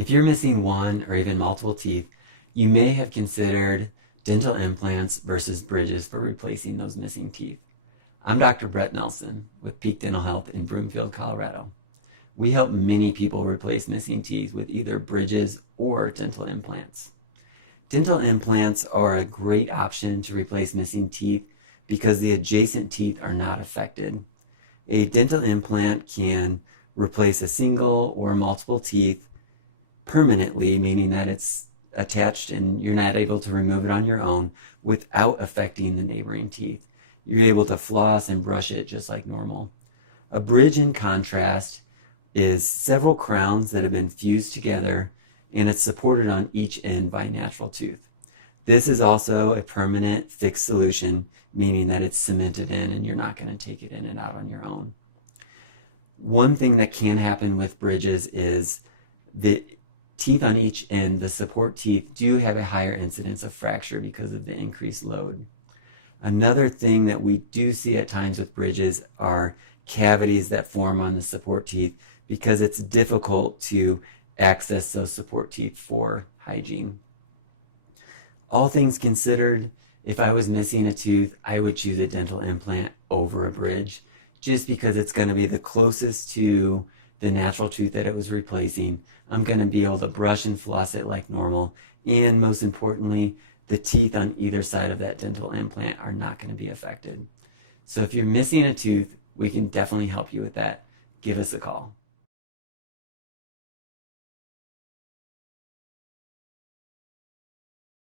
If you're missing one or even multiple teeth, you may have considered dental implants versus bridges for replacing those missing teeth. I'm Dr. Brett Nelson with Peak Dental Health in Broomfield, Colorado. We help many people replace missing teeth with either bridges or dental implants. Dental implants are a great option to replace missing teeth because the adjacent teeth are not affected. A dental implant can replace a single or multiple teeth permanently, meaning that it's attached and you're not able to remove it on your own without affecting the neighboring teeth. You're able to floss and brush it just like normal. A bridge, in contrast, is several crowns that have been fused together, and it's supported on each end by a natural tooth. This is also a permanent fixed solution, meaning that it's cemented in and you're not going to take it in and out on your own. One thing that can happen with bridges is the teeth on each end, the support teeth, do have a higher incidence of fracture because of the increased load. Another thing that we do see at times with bridges are cavities that form on the support teeth because it's difficult to access those support teeth for hygiene. All things considered, if I was missing a tooth, I would choose a dental implant over a bridge just because it's going to be the closest to the natural tooth that it was replacing. I'm going to be able to brush and floss it like normal, and most importantly, the teeth on either side of that dental implant are not going to be affected. So if you're missing a tooth, we can definitely help you with that. Give us a call.